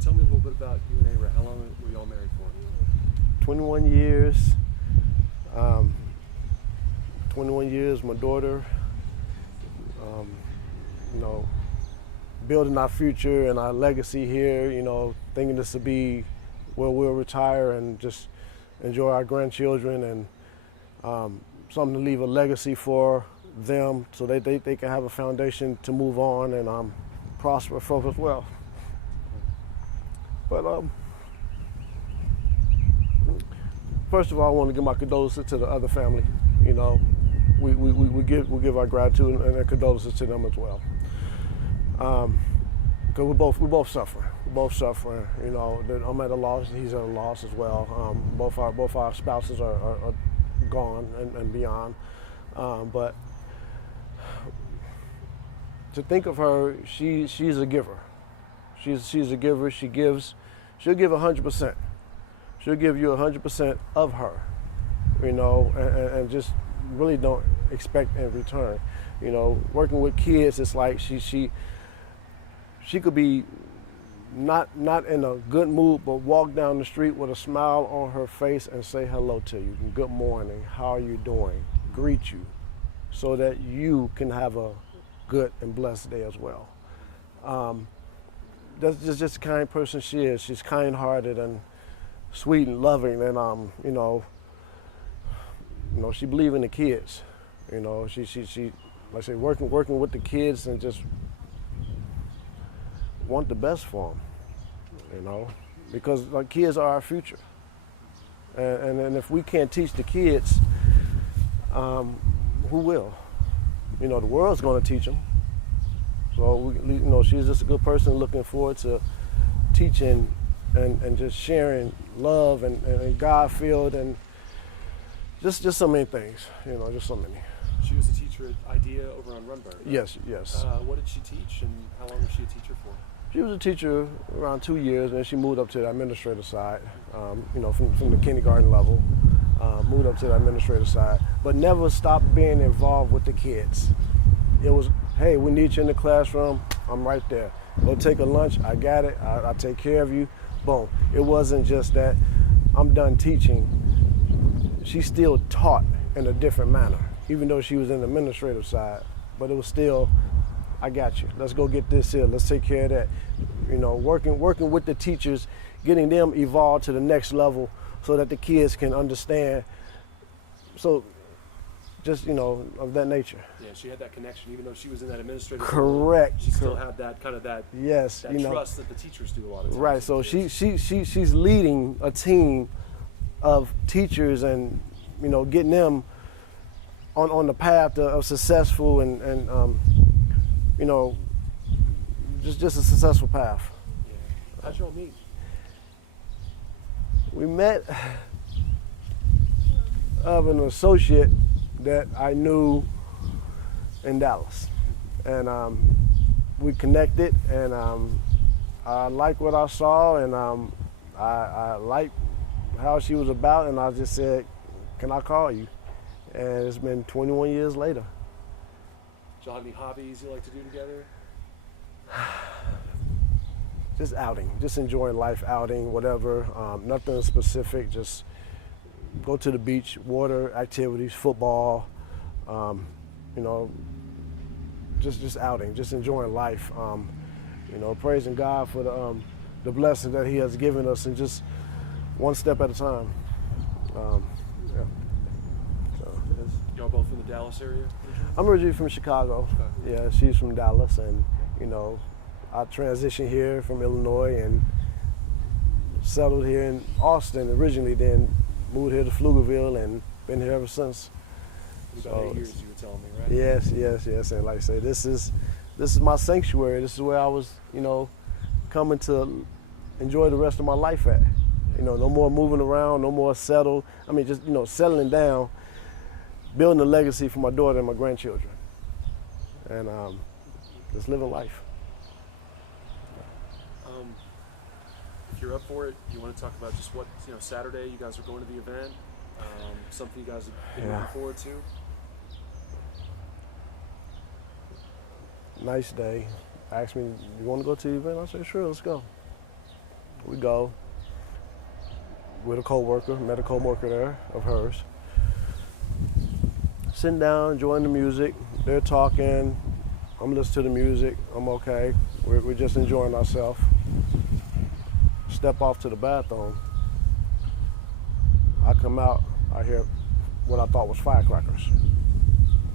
tell me a little bit about you and Ara. How long were you all married for? 21 years. 21 years, my daughter. You know, building our future and our legacy here, you know, thinking this will be where we'll retire and just enjoy our grandchildren and something to leave a legacy for them so they can have a foundation to move on and prosper folk as well. But first of all, I want to give my condolences to the other family. You know, we give our gratitude and our condolences to them as well. Because we both suffer. We're both suffering. You know, I'm at a loss. He's at a loss as well. Both our spouses are gone and beyond. But to think of her, she's a giver. She's a giver. She'll give 100%. She'll give you 100% of her. You know, and just really don't expect in return. You know, working with kids, it's like she could be not in a good mood, but walk down the street with a smile on her face and say hello to you. Good morning, how are you doing? Greet you so that you can have a good and blessed day as well. That's just the kind of person she is. She's kind-hearted and sweet and loving, and you know, she believes in the kids. You know, she like I say, working with the kids and just want the best for them, you know, because like kids are our future, and if we can't teach the kids, who will? You know, the world's going to teach them. So you know, she's just a good person. Looking forward to teaching and just sharing love and God-filled and just so many things. You know, just so many. She was a teacher at IDEA over on Runberg, right? Yes. What did she teach, and how long was she a teacher for? She was a teacher around 2 years, and then she moved up to the administrative side, you know, from the kindergarten level, moved up to the administrative side, but never stopped being involved with the kids. It was, hey, we need you in the classroom, I'm right there. Go take a lunch, I got it, I'll take care of you, boom. It wasn't just that I'm done teaching. She still taught in a different manner, even though she was in the administrative side, but it was still, I got you. Let's go get this here. Let's take care of that. You know, working with the teachers, getting them evolved to the next level so that the kids can understand. So, just, you know, of that nature. Yeah, she had that connection, even though she was in that administrative. Correct. Role, she still had that kind of that. Yes. That trust that the teachers do a lot of times. Right. So she's leading a team of teachers and, you know, getting them on the path of successful and you know, just a successful path. Yeah. How'd y'all meet? We met of an associate that I knew in Dallas, and we connected, and I liked what I saw, and I liked how she was about, and I just said, "Can I call you?" And it's been 21 years later. Do y'all have any hobbies you like to do together? Just outing, just enjoying life, outing, whatever. Nothing specific, just go to the beach, water activities, football, you know, just outing, just enjoying life. You know, praising God for the blessing that He has given us, and just one step at a time. Yeah. So, y'all both from the Dallas area? I'm originally from Chicago. Yeah, she's from Dallas, and you know, I transitioned here from Illinois and settled here in Austin originally, then moved here to Pflugerville and been here ever since. About 8 years, you were telling me, right? Yes. And like I say, this is my sanctuary. This is where I was, you know, coming to enjoy the rest of my life at. You know, no more moving around, no more settle. I mean, just, you know, settling down, building a legacy for my daughter and my grandchildren, and just living life. If you're up for it, you want to talk about just what, you know, Saturday you guys are going to the event, something you guys have been looking forward to. Nice day. Asked me, "You want to go to the event?" I said, "Sure, let's go." We go with a coworker, met a coworker there of hers. Sitting down, enjoying the music. They're talking. I'm listening to the music. I'm okay. We're just enjoying ourselves. Step off to the bathroom. I come out. I hear what I thought was firecrackers.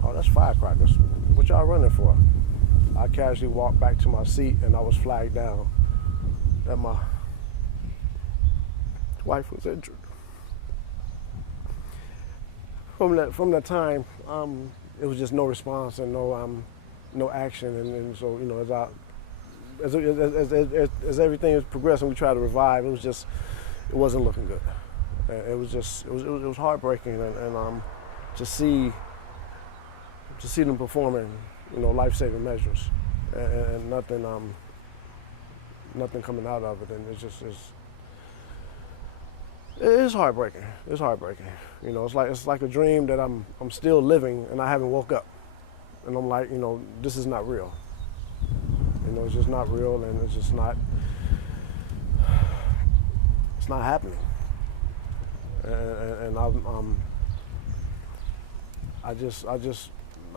Oh, that's firecrackers. What y'all running for? I casually walked back to my seat and I was flagged down that my wife was injured. From that time, it was just no response and no action, and so as everything was progressing, we tried to revive. It wasn't looking good. It was heartbreaking, and to see them performing, life-saving measures, and nothing coming out of it, and it's heartbreaking. It's heartbreaking. It's like a dream that I'm still living and I haven't woke up, and I'm like, this is not real. It's just not real, and it's not happening. And I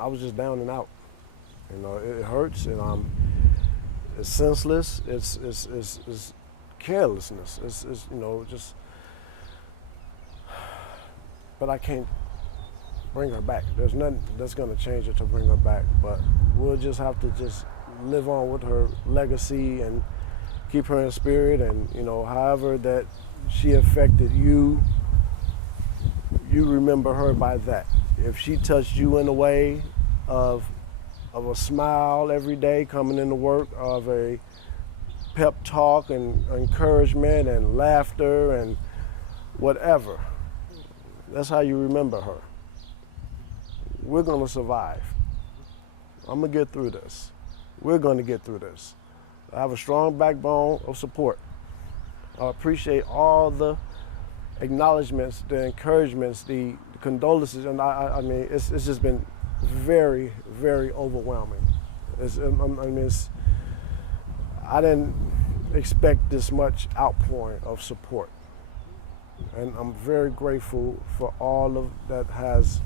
was just down and out. It hurts, and it's senseless. It's carelessness. It's just. But I can't bring her back. There's nothing that's going to change it to bring her back. But we'll just have to just live on with her legacy and keep her in spirit. And however that she affected you, you remember her by that. If she touched you in a way of a smile every day coming into work, of a pep talk and encouragement and laughter and whatever, that's how you remember her. We're going to survive. I'm going to get through this. We're going to get through this. I have a strong backbone of support. I appreciate all the acknowledgments, the encouragements, the condolences, and I mean, it's just been very, very overwhelming. I didn't expect this much outpouring of support. And I'm very grateful for all of that has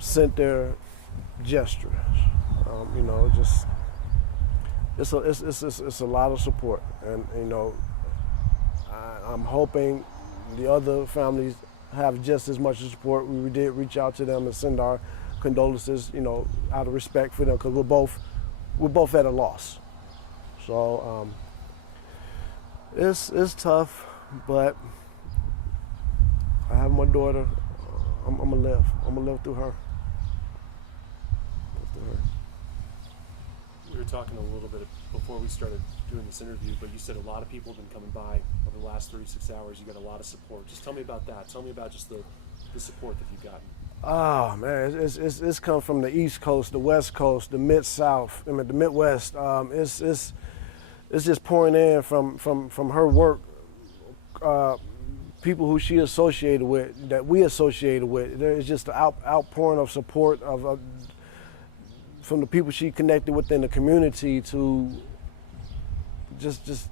sent their gestures. It's a lot of support, and I'm hoping the other families have just as much support. We did reach out to them and send our condolences, out of respect for them, because we're both at a loss. So it's tough, but I have my daughter. I'm gonna live. I'm gonna live through her. We were talking a little bit before we started doing this interview, but you said a lot of people have been coming by over the last 36 hours. You got a lot of support. Just tell me about that. Tell me about just the support that you've gotten. Oh man, it's come from the East Coast, the West Coast, the Mid-South, the Midwest. It's just pouring in from her work. People who she associated with, that we associated with. There's just the outpouring of support from the people she connected with in the community to just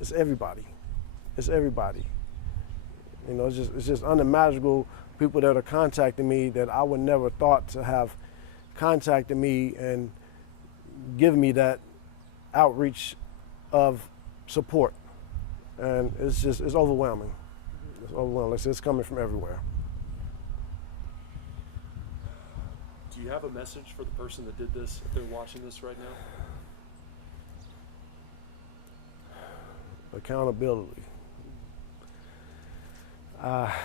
it's everybody. It's everybody. It's just unimaginable people that are contacting me that I would never thought to have contacted me and give me that outreach of support. And it's overwhelming. It's overwhelming. It's coming from everywhere. Do you have a message for the person that did this, if they're watching this right now? Accountability.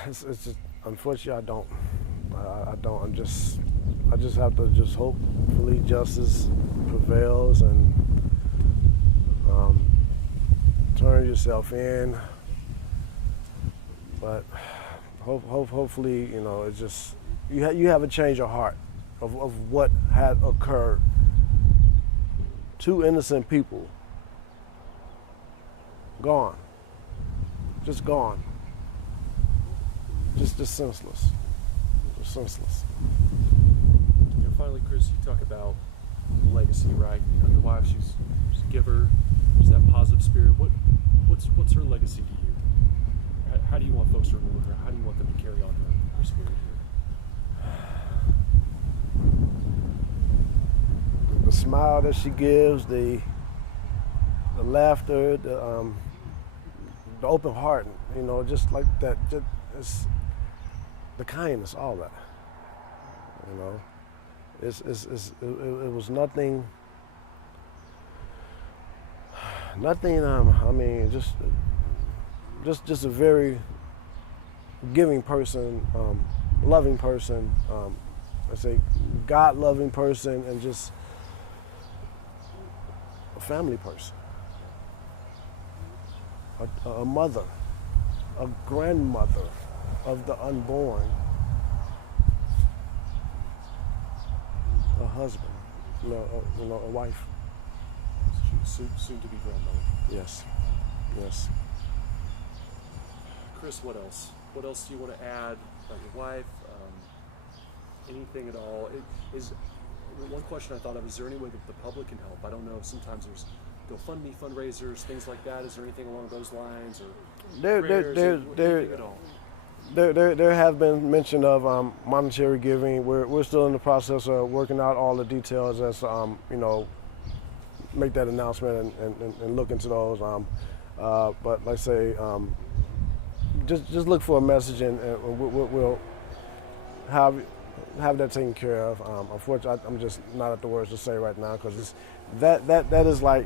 It's just, unfortunately, I don't. I don't. I just have to just hopefully justice prevails and turn yourself in. But hopefully, it's just you have a change of heart of what had occurred. 2 innocent people gone, just gone, just senseless, just senseless. Finally, Chris, you talk about legacy, right? Your wife, she's a giver. There's that positive spirit. What's her legacy to you? How do you want folks to remember her? How do you want them to carry on her spirit here? The smile that she gives, the laughter, the open heart, just like that. It's the kindness, all that. It was nothing. Just a very giving person, loving person. I say God-loving person, and just a family person, a mother, a grandmother of the unborn, a husband, a wife. Soon to be grandmother. Yes. Chris, what else? What else do you want to add about your wife? Anything at all? One question I thought of, is there any way that the public can help? I don't know, sometimes there's GoFundMe fundraisers, things like that. Is there anything along those lines? Or anything at all? There have been mention of monetary giving. We're still in the process of working out all the details as make that announcement and look into those. But like I say, just look for a message, and we'll have that taken care of. Unfortunately, I'm just not at the words to say right now, because that is like,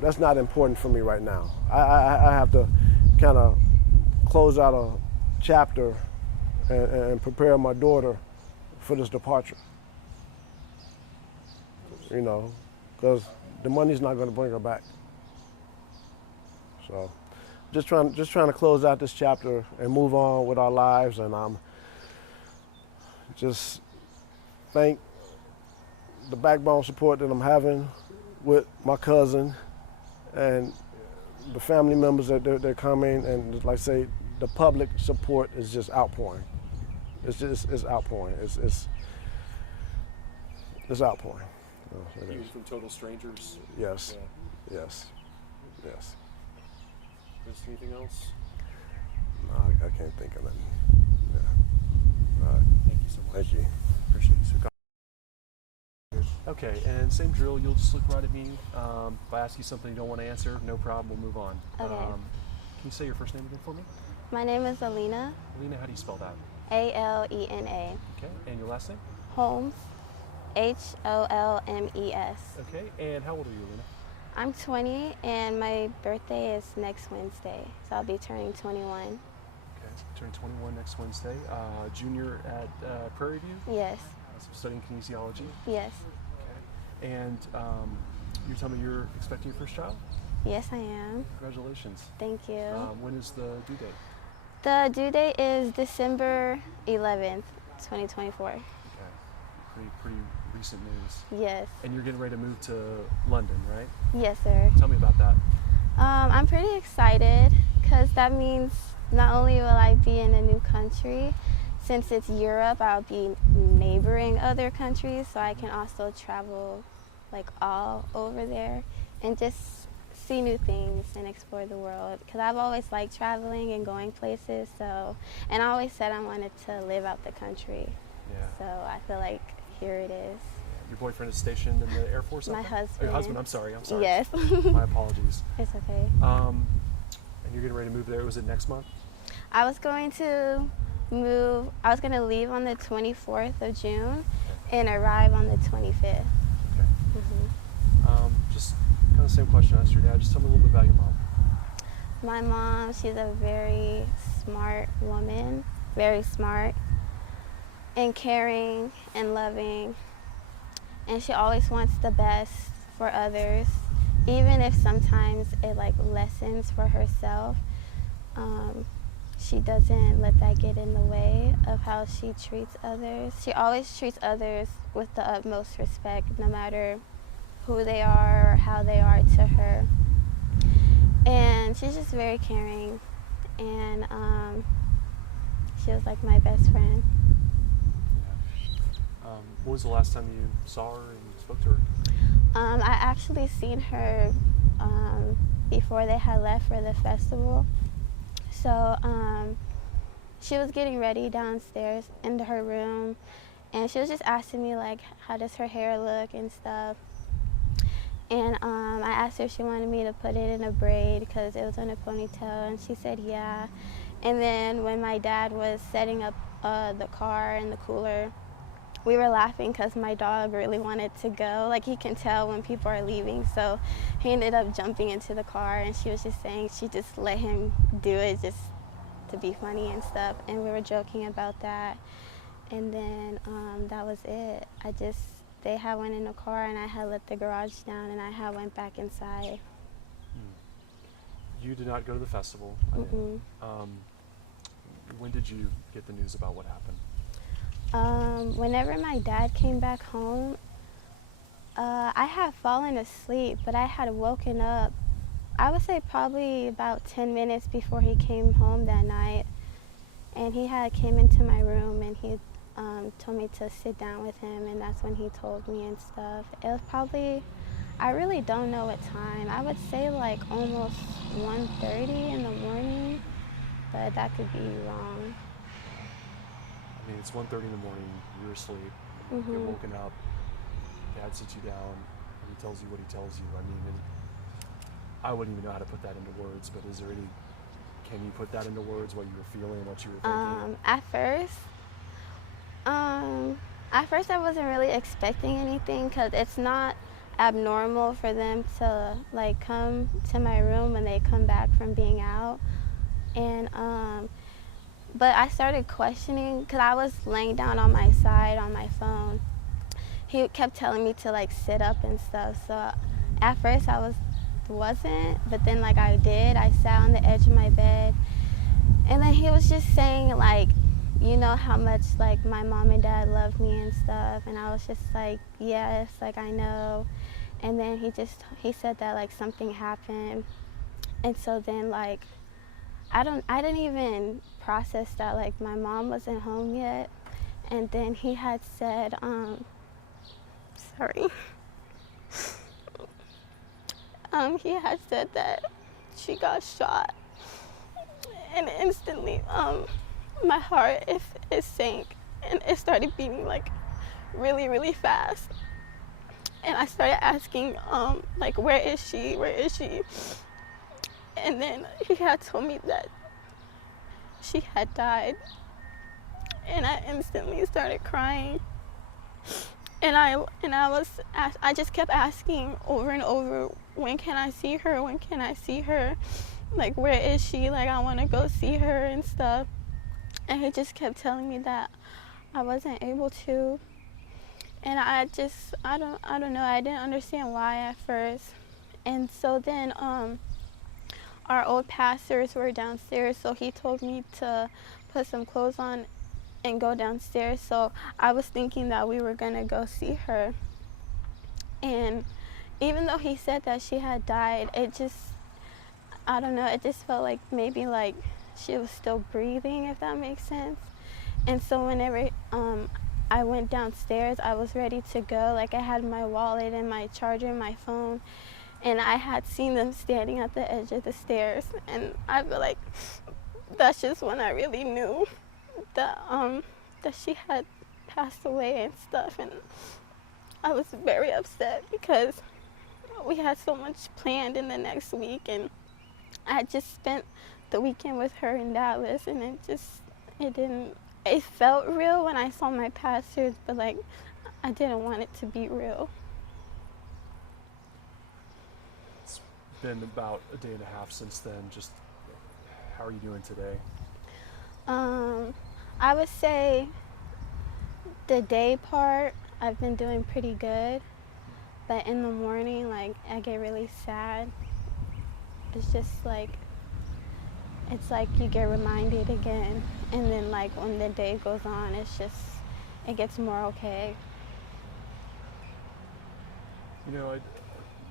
that's not important for me right now. I have to kind of close out a chapter and prepare my daughter for this departure. Because the money's not going to bring her back. So, just trying to close out this chapter and move on with our lives, and just thank the backbone support that I'm having with my cousin and the family members that they're coming, and like I say, the public support is just outpouring. It's outpouring. It's outpouring. Even from total strangers? Yes. Yeah. Yes. Chris, anything else? No, I can't think of anything. Yeah. All right. Thank you so much. Thank you. Appreciate you. Okay, and same drill. You'll just look right at me. If I ask you something you don't want to answer, no problem. We'll move on. Okay. Can you say your first name again for me? My name is Alena. Alena, how do you spell that? Alena. Okay, and your last name? Holmes. Holmes. Okay, and how old are you, Alena? I'm 20, and my birthday is next Wednesday, so I'll be turning 21. Okay, turning 21 next Wednesday. Junior at Prairie View? Yes. So studying kinesiology? Yes. Okay. And you're telling me you're expecting your first child? Yes, I am. Congratulations. Thank you. When is the due date? The due date is December 11th, 2024. Okay. Pretty recent news. Yes. And you're getting ready to move to London, right? Yes, sir. Tell me about that. I'm pretty excited, because that means not only will I be in a new country, since it's Europe, I'll be neighboring other countries, so I can also travel like all over there and just see new things and explore the world, because I've always liked traveling and going places, and I always said I wanted to live out the country. Yeah. So I feel like here it is. Your boyfriend is stationed in the Air Force? My husband. Oh, your husband, I'm sorry. Yes. My apologies. It's okay. And you're getting ready to move there. Was it next month? I was going to leave on the 24th of June and arrive on the 25th. Okay. Mm-hmm. Just kind of the same question I asked your dad. Just tell me a little bit about your mom. My mom, she's a very smart woman, very smart and caring and loving. And she always wants the best for others, even if sometimes it lessens for herself. She doesn't let that get in the way of how she treats others. She always treats others with the utmost respect, no matter who they are or how they are to her. And she's just very caring, and she was like my best friend. When was the last time you saw her and spoke to her? I actually seen her before they had left for the festival. So she was getting ready downstairs into her room, and she was just asking me, like, how does her hair look and stuff. And I asked her if she wanted me to put it in a braid because it was in a ponytail, and she said yeah. And then when my dad was setting up the car and the cooler, we were laughing because my dog really wanted to go. Like, he can tell when people are leaving, so he ended up jumping into the car, and she was just saying she just let him do it just to be funny and stuff, and we were joking about that. And then that was it. They had went in the car, and I had let the garage down, and I had went back inside. You did not go to the festival. Mm-mm. When did you get the news about what happened? Whenever my dad came back home, I had fallen asleep, but I had woken up, I would say probably about 10 minutes before he came home that night. And he had came into my room, and he told me to sit down with him, and that's when he told me and stuff. It was probably, I really don't know what time. I would say like almost 1:30 in the morning, but that could be wrong. I mean, it's 1:30 in the morning, you're asleep, Mm-hmm. you're woken up, Dad sits you down, and he tells you what he tells you. I mean, I wouldn't even know how to put that into words, but can you put that into words, what you were feeling, what you were thinking? At first I wasn't really expecting anything, because it's not abnormal for them to like come to my room when they come back from being out. And but I started questioning, because I was laying down on my side on my phone. He kept telling me to like sit up and stuff, so at first I wasn't, but then like I did. I sat on the edge of my bed, and then he was just saying like, you know how much like my mom and dad love me and stuff, and I was just like, yes, like I know. And then he said that like something happened, and so then like I didn't even process that like my mom wasn't home yet. And then he had said he had said that she got shot, and instantly my heart it sank, and it started beating like really, really fast. And I started asking like, where is she? And then he had told me that she had died, and I instantly started crying. And I just kept asking over and over, when can I see her? When can I see her? Like, where is she? Like, I want to go see her and stuff. And he just kept telling me that I wasn't able to. And I don't know. I didn't understand why at first. And so then our old pastors were downstairs, so he told me to put some clothes on and go downstairs. So I was thinking that we were gonna go see her. And even though he said that she had died, it just felt like maybe like she was still breathing, if that makes sense. And so whenever I went downstairs, I was ready to go. Like, I had my wallet and my charger and my phone, and I had seen them standing at the edge of the stairs. And I feel like that's just when I really knew that she had passed away and stuff. And I was very upset because we had so much planned in the next week, and I had just spent the weekend with her in Dallas, and it felt real when I saw my pastors, but like I didn't want it to be real. It's been about a day and a half since then. Just how are you doing today? I would say the day part I've been doing pretty good, but in the morning, like, I get really sad. It's just like, it's like you get reminded again, and then like when the day goes on, it gets more okay. You know, I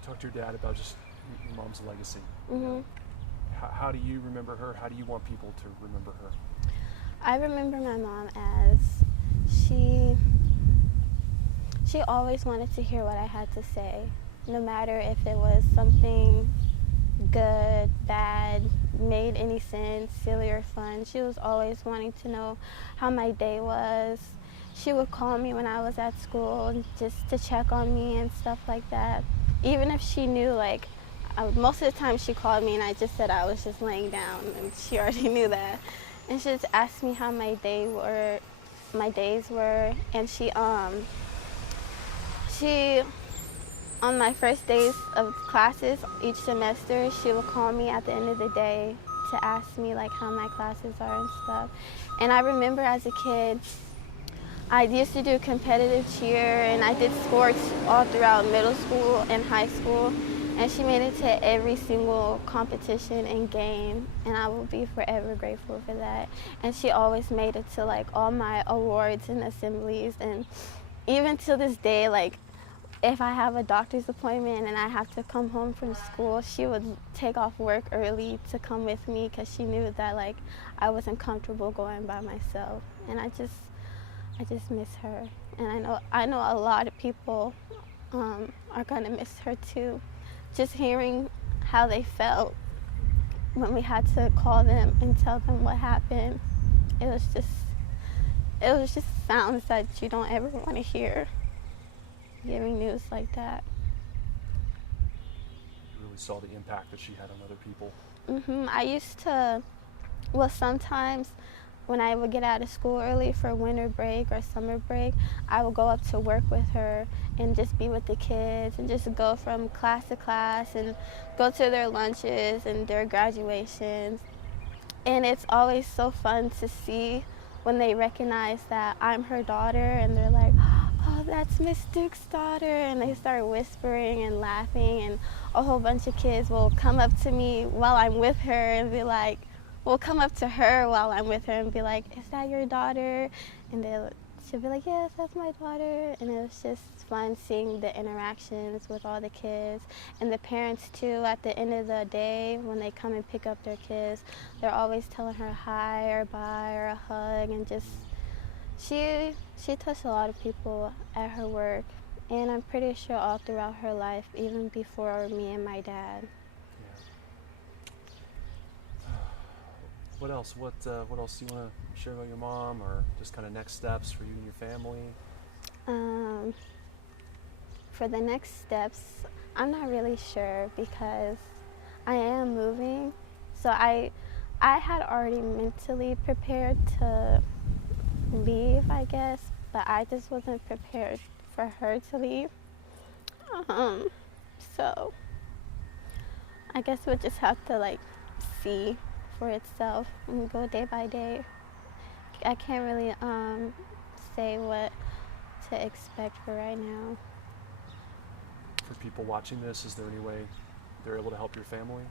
talked to your dad about just your mom's legacy. Mm-hmm. How do you remember her? How do you want people to remember her? I remember my mom as she always wanted to hear what I had to say, no matter if it was something good, bad, made any sense, silly or fun. She was always wanting to know how my day was. She would call me when I was at school just to check on me and stuff like that. Even if she knew, like, most of the time she called me and I just said I was just laying down, and she already knew that. And she just asked me how my days were, and she on my first days of classes each semester, she would call me at the end of the day to ask me like how my classes are and stuff. And I remember as a kid, I used to do competitive cheer, and I did sports all throughout middle school and high school. And she made it to every single competition and game, and I will be forever grateful for that. And she always made it to like all my awards and assemblies, and even to this day, like if I have a doctor's appointment and I have to come home from school, she would take off work early to come with me because she knew that like I wasn't comfortable going by myself. And I just miss her, and I know a lot of people are gonna miss her too. Just hearing how they felt when we had to call them and tell them what happened, it was just sounds that you don't ever want to hear, giving news like that. You really saw the impact that she had on other people. I used to, well, sometimes when I would get out of school early for winter break or summer break, I would go up to work with her and just be with the kids and just go from class to class and go to their lunches and their graduations. And it's always so fun to see when they recognize that I'm her daughter, and they're like, oh, that's Miss Duke's daughter, and they start whispering and laughing, and a whole bunch of kids will come up to me while I'm with her and be like, will come up to her while I'm with her and be like, is that your daughter? And she'll be like, yes, that's my daughter. And it was just fun seeing the interactions with all the kids. And the parents too, at the end of the day, when they come and pick up their kids, they're always telling her hi or bye or a hug. And just, she touched a lot of people at her work. And I'm pretty sure all throughout her life, even before me and my dad. What else? What else do you want to share about your mom, or just kind of next steps for you and your family? For the next steps, I'm not really sure because I am moving. So I had already mentally prepared to leave, I guess, but I just wasn't prepared for her to leave. So I guess we'll just have to like see for itself and go day by day. I can't really say what to expect for right now. For people watching this, is there any way they're able to help your family?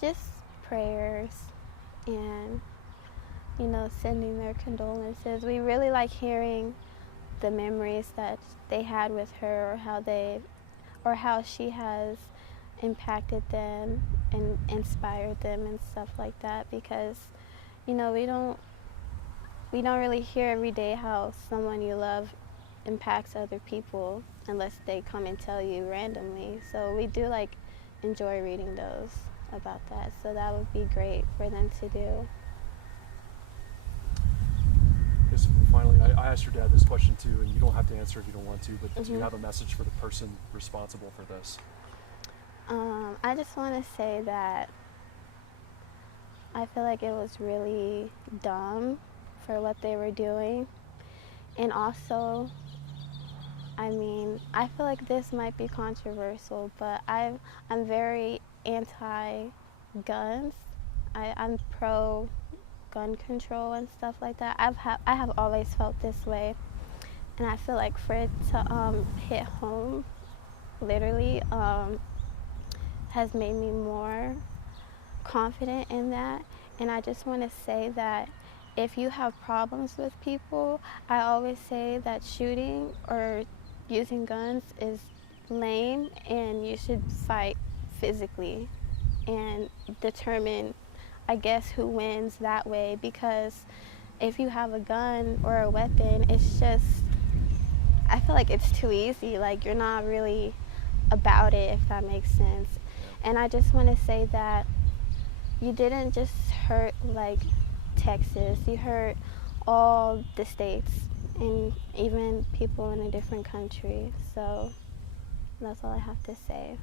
Just prayers and, sending their condolences. We really like hearing the memories that they had with her, or how she has impacted them and inspired them and stuff like that, because we don't really hear every day how someone you love impacts other people unless they come and tell you randomly. So we do like enjoy reading those about that, so that would be great for them to do. Just finally, I asked your dad this question too, and you don't have to answer if you don't want to, but do you have a message for the person responsible for this? I just want to say that I feel like it was really dumb for what they were doing. And also, I feel like this might be controversial, but I'm very anti-guns. I'm pro-gun control and stuff like that. I have always felt this way. And I feel like for it to hit home, literally, has made me more confident in that. And I just want to say that if you have problems with people, I always say that shooting or using guns is lame, and you should fight physically and determine, I guess, who wins that way. Because if you have a gun or a weapon, it's just, I feel like it's too easy. Like, you're not really about it, if that makes sense. And I just want to say that you didn't just hurt like Texas, you hurt all the states and even people in a different country. So that's all I have to say.